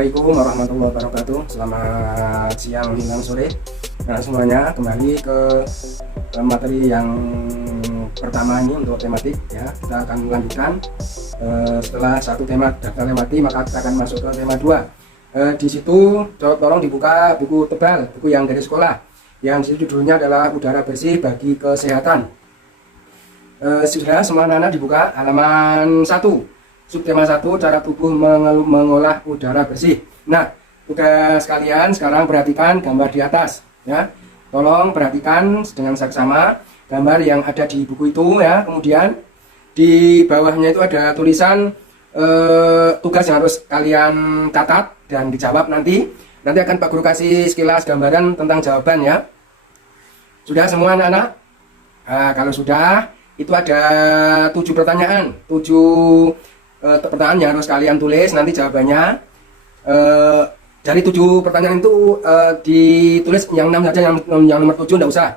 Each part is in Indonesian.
Assalamualaikum warahmatullahi wabarakatuh. Selamat siang menjelang sore. Nah, semuanya kembali ke materi yang pertama ini untuk tematik ya. Kita akan melanjutkan setelah satu tema sudah terlewati, maka kita akan masuk ke tema 2. Di situ tolong dibuka buku tebal, buku yang dari sekolah. Yang di situ judulnya adalah udara bersih bagi kesehatan. Sudah semua anak-anak dibuka halaman 1. Subtema 1, cara tubuh mengolah udara bersih. Nah, udah sekalian sekarang perhatikan gambar di atas ya. Tolong perhatikan dengan seksama gambar yang ada di buku itu ya. Kemudian di bawahnya itu ada tulisan tugas yang harus kalian catat dan dijawab nanti. Nanti akan Pak Guru kasih sekilas gambaran tentang jawaban ya. Sudah semua anak-anak? Nah, kalau sudah, itu ada 7 pertanyaan, 7 pertanyaan yang harus kalian tulis nanti jawabannya. Dari 7 pertanyaan itu ditulis yang 6 saja, yang nomor 7 tidak usah.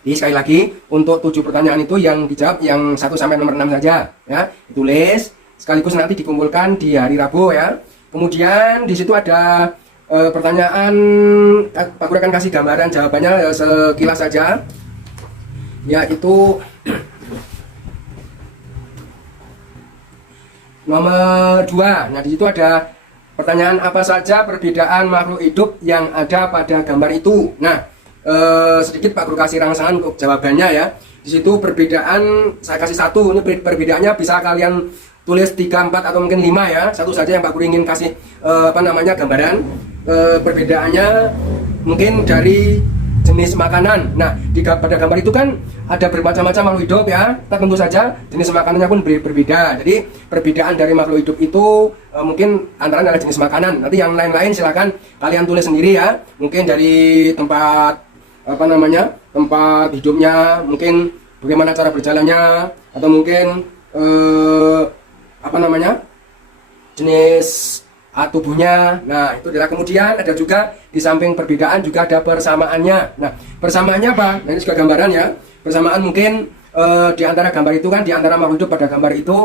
Jadi sekali lagi untuk 7 pertanyaan itu yang dijawab yang 1 sampai nomor 6 saja ya, ditulis sekaligus nanti dikumpulkan di hari Rabu ya. Kemudian di situ ada pertanyaan, Pak Guru akan kasih gambaran jawabannya sekilas saja, yaitu nomor 2. Nah, di situ ada pertanyaan apa saja perbedaan makhluk hidup yang ada pada gambar itu. Nah, sedikit Pak Guru kasih rangsangan untuk jawabannya ya. Di situ perbedaan saya kasih 1. Ini perbedaannya bisa kalian tulis 3, 4 atau mungkin 5 ya. Satu saja yang Pak Guru ingin kasih gambaran. Perbedaannya mungkin dari jenis makanan. Nah, pada gambar itu kan ada bermacam-macam makhluk hidup ya. Tentu saja jenis makanannya pun berbeda. Jadi perbedaan dari makhluk hidup itu mungkin antara adalah jenis makanan. Nanti yang lain-lain silakan kalian tulis sendiri ya. Mungkin dari tempat tempat hidupnya, mungkin bagaimana cara berjalannya, atau mungkin jenis tubuhnya. Nah, itu adalah. Kemudian ada juga di samping perbedaan juga ada persamaannya. Nah, persamaannya apa? Nah, ini juga gambaran ya. Persamaan mungkin di antara gambar itu kan, di antara makhluk hidup pada gambar itu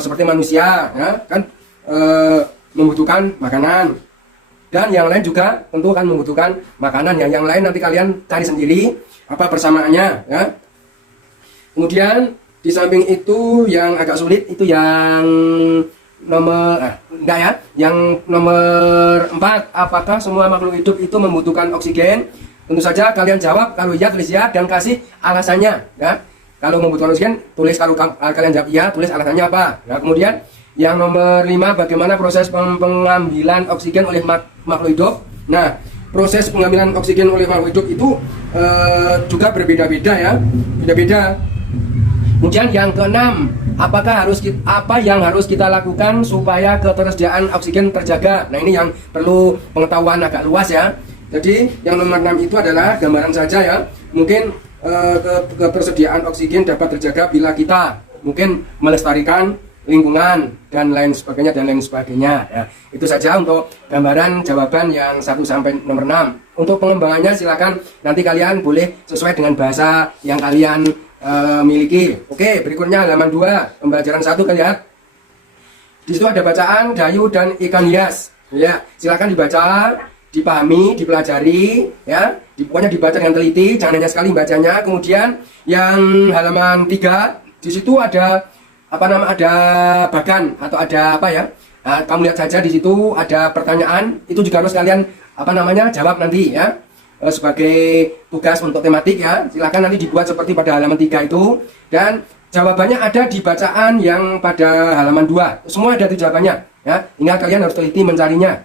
seperti manusia ya, kan membutuhkan makanan, dan yang lain juga tentu kan membutuhkan makanan. Yang lain nanti kalian cari sendiri apa persamaannya ya. Kemudian di samping itu yang agak sulit itu yang yang nomor 4, apakah semua makhluk hidup itu membutuhkan oksigen? Tentu saja kalian jawab, kalau iya tulis ya dan kasih alasannya ya. Kalau membutuhkan oksigen tulis, kalau kalian jawab iya tulis alasannya apa. Nah, kemudian yang nomor 5, bagaimana proses pengambilan oksigen oleh makhluk hidup? Nah, proses pengambilan oksigen oleh makhluk hidup itu juga berbeda-beda ya, beda-beda. Kemudian yang ke-6, apa yang harus kita lakukan supaya ketersediaan oksigen terjaga? Nah, ini yang perlu pengetahuan agak luas ya. Jadi yang nomor 6 itu adalah gambaran saja ya. Mungkin ketersediaan oksigen dapat terjaga bila kita mungkin melestarikan lingkungan dan lain sebagainya ya. Itu saja untuk gambaran jawaban yang 1 sampai nomor 6. Untuk pengembangannya silakan nanti kalian boleh sesuai dengan bahasa yang kalian miliki. Oke, berikutnya halaman 2, pembelajaran 1 kalian lihat. Di situ ada bacaan Dayu dan ikan hias. Ya, silakan dibaca, dipahami, dipelajari ya. Pokoknya dibaca dengan teliti, jangan hanya sekali bacanya. Kemudian yang halaman 3, di situ ada ada bagan atau ada apa ya. Nah, kamu lihat saja di situ ada pertanyaan, itu juga harus kalian jawab nanti ya. Sebagai tugas untuk tematik ya, silakan nanti dibuat seperti pada halaman 3 itu, dan jawabannya ada di bacaan yang pada halaman 2. Semua ada di jawabannya ya, tinggal kalian harus teliti mencarinya.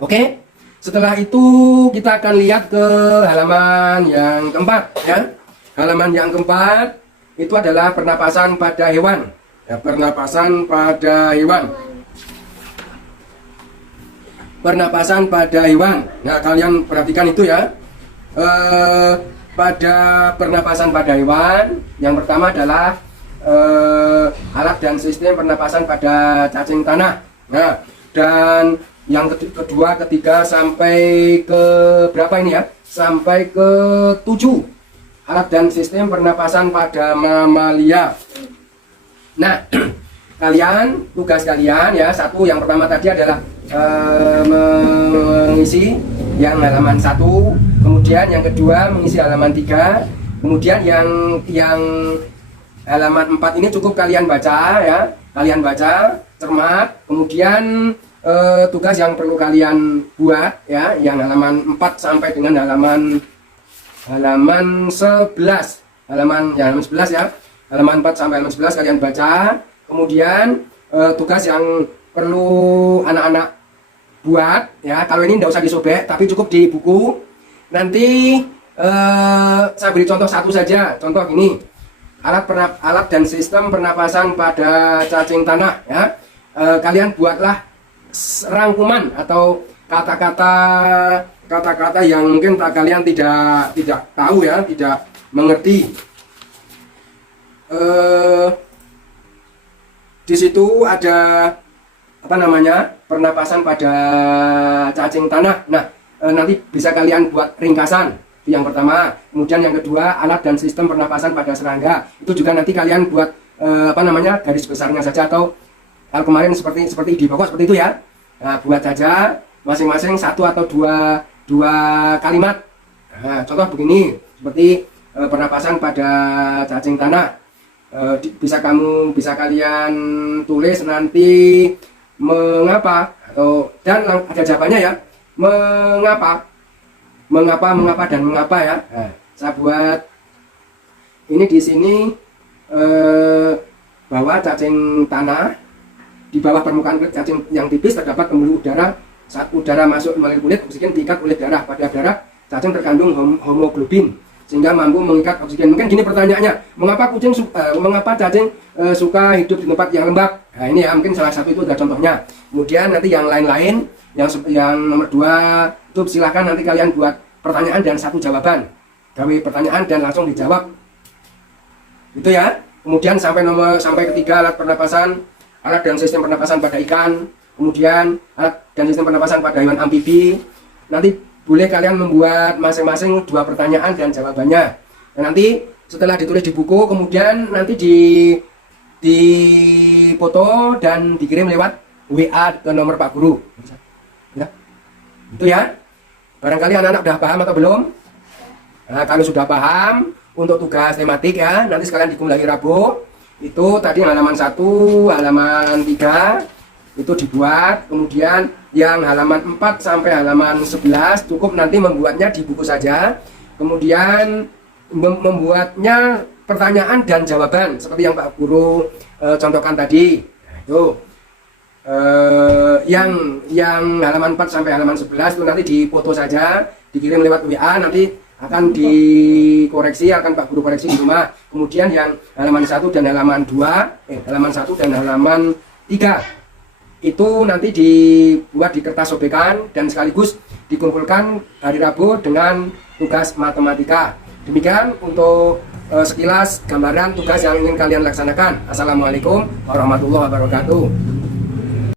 Oke, setelah itu kita akan lihat ke halaman yang keempat ya. Halaman yang keempat itu adalah pernapasan pada hewan ya, pernapasan pada hewan. Pernapasan pada hewan. Nah, kalian perhatikan itu ya. Pada pernapasan pada hewan, yang pertama adalah alat dan sistem pernapasan pada cacing tanah. Nah, dan yang kedua, ketiga sampai ke berapa ini ya? Sampai ke 7. Alat dan sistem pernapasan pada mamalia. Nah, kalian, tugas kalian ya, 1 yang pertama tadi adalah mengisi yang halaman 1, kemudian yang kedua mengisi halaman 3, kemudian yang halaman 4 ini cukup kalian baca ya, kalian baca cermat. Kemudian tugas yang perlu kalian buat ya, yang halaman 4 sampai dengan halaman 11, halaman 11 ya, halaman 4 sampai halaman 11 kalian baca. Kemudian tugas yang perlu anak-anak buat ya, kalau ini tidak usah disobek tapi cukup di buku. Nanti saya beri contoh satu saja, contoh ini alat dan sistem pernapasan pada cacing tanah ya. Kalian buatlah rangkuman atau kata-kata yang mungkin kalian tidak tahu ya, tidak mengerti. Di situ ada apa namanya, pernapasan pada cacing tanah. Nah, nanti bisa kalian buat ringkasan. Itu yang pertama. Kemudian yang kedua, alat dan sistem pernapasan pada serangga. Itu juga nanti kalian buat apa namanya, garis besarnya saja, atau kalau kemarin seperti di pokok seperti itu ya. Nah, buat saja masing-masing satu atau dua kalimat. Nah, contoh begini, seperti pernapasan pada cacing tanah. Bisa kalian tulis nanti mengapa, dan ada jawabannya ya, mengapa dan mengapa ya. Nah, saya buat ini di sini bahwa cacing tanah, di bawah permukaan kulit cacing yang tipis terdapat pembuluh udara. Saat udara masuk melalui kulit, oksigen diikat oleh darah. Pada darah cacing terkandung homoglobin sehingga mampu mengikat oksigen. Mungkin gini pertanyaannya, mengapa cacing suka hidup di tempat yang lembab? Nah, ini ya, mungkin salah satu itu ada contohnya. Kemudian nanti yang lain-lain, yang nomor 2 itu silahkan nanti kalian buat pertanyaan dan satu jawaban. Gawe pertanyaan dan langsung dijawab. Itu ya. Kemudian sampai ketiga, alat dan sistem pernapasan pada ikan. Kemudian alat dan sistem pernapasan pada hewan amfibi. Nanti boleh kalian membuat masing-masing 2 pertanyaan dan jawabannya. Dan nanti setelah ditulis di buku, kemudian nanti di foto dan dikirim lewat WA ke nomor Pak Guru. Ya. Itu ya. Barangkali anak-anak udah paham atau belum? Nah, kalau sudah paham, untuk tugas tematik ya, nanti sekalian dikumpul lagi Rabu. Itu tadi halaman 1, halaman 3 itu dibuat. Kemudian yang halaman 4 sampai halaman 11 cukup nanti membuatnya di buku saja. Kemudian membuatnya pertanyaan dan jawaban seperti yang Pak Guru contohkan tadi. Nah, itu yang halaman 4 sampai halaman 11 itu nanti difoto saja, dikirim lewat WA, nanti akan dikoreksi, akan Pak Guru koreksi di rumah. Kemudian yang halaman 1 dan halaman 3 itu nanti dibuat di kertas sobekan dan sekaligus dikumpulkan hari Rabu dengan tugas matematika. Demikian untuk sekilas gambaran tugas yang ingin kalian laksanakan. Assalamualaikum warahmatullahi wabarakatuh.